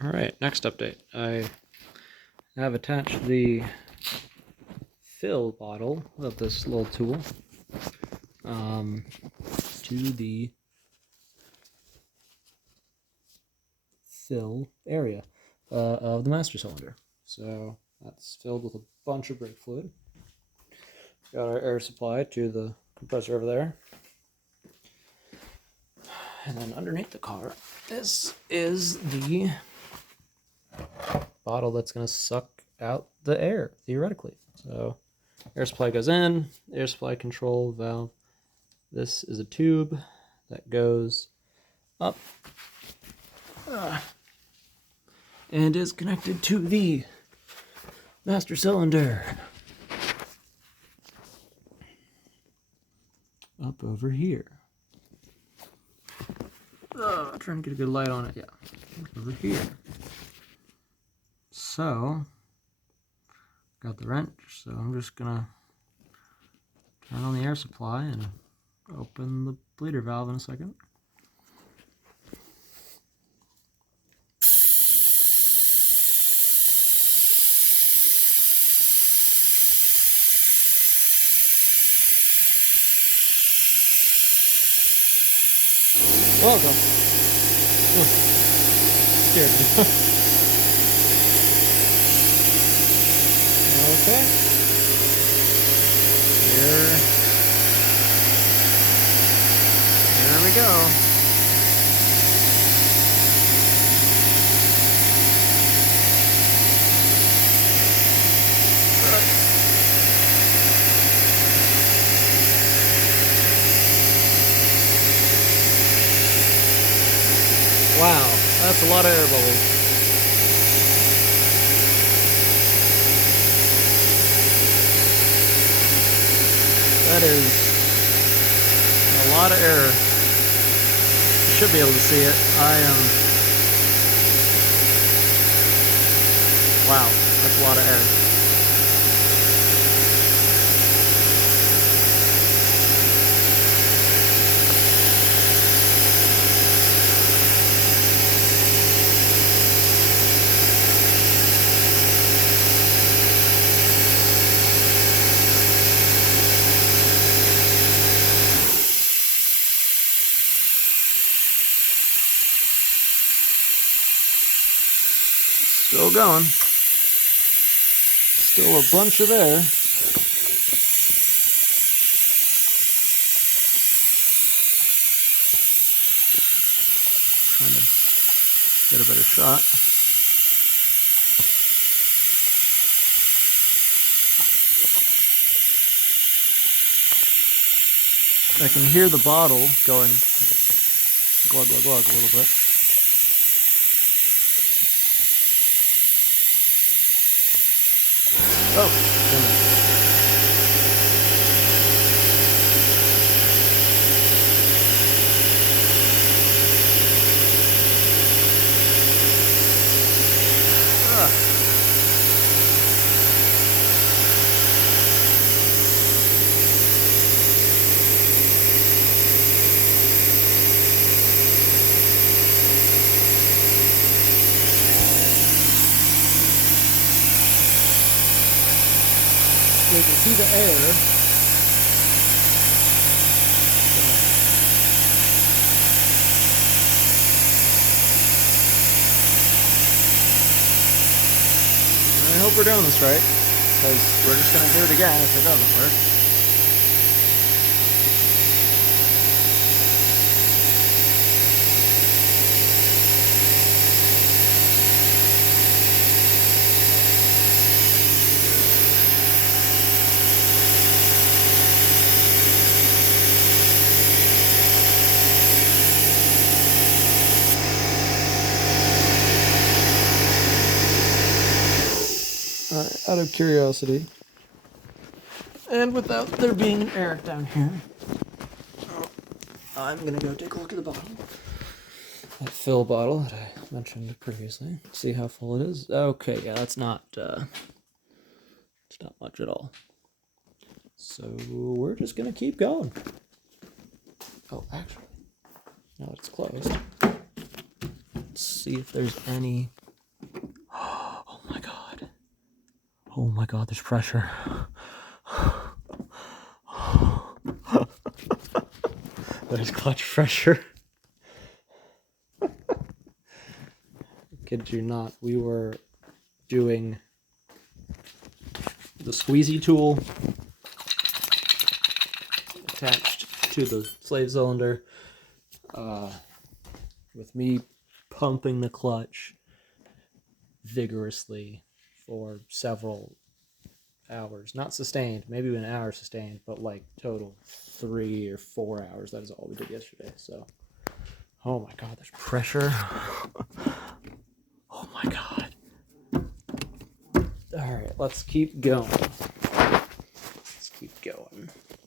Alright, next update. I have attached the fill bottle of this little tool to the fill area of the master cylinder. So that's filled with a bunch of brake fluid. Got our air supply to the compressor over there. And then underneath the car, this is the bottle that's going to suck out the air, theoretically. So air supply goes in, air supply control valve. This is a tube that goes up and is connected to the master cylinder. Up over here. Trying to get a good light on it. Yeah, over here. So, got the wrench, so I'm just gonna turn on the air supply and open the bleeder valve in a second. Oh, God. Oh, scared me. Okay. Here we go. Wow, that's a lot of air bubbles. That is a lot of air. You should be able to see it. Wow, that's a lot of air. Still going. Still a bunch of air. Trying to get a better shot. I can hear the bottle going glug, glug, glug a little bit. Oh, goodness. So you can see the air. I hope we're doing this right, because we're just going to do it again if it doesn't work. Out of curiosity, and without there being an air down here, I'm gonna go take a look at the bottle. That fill bottle that I mentioned previously. See how full it is. Okay, yeah, that's not it's not much at all. So we're just gonna keep going. Oh, actually, now that it's closed, let's see if there's any my god, there's pressure. There's clutch pressure. Kid you not, we were doing the squeezy tool attached to the slave cylinder, with me pumping the clutch vigorously for several hours. Not sustained, maybe an hour sustained, but like total 3 or 4 hours. That is all we did yesterday. So, oh my god, there's pressure. Oh my god. Alright, let's keep going. Let's keep going.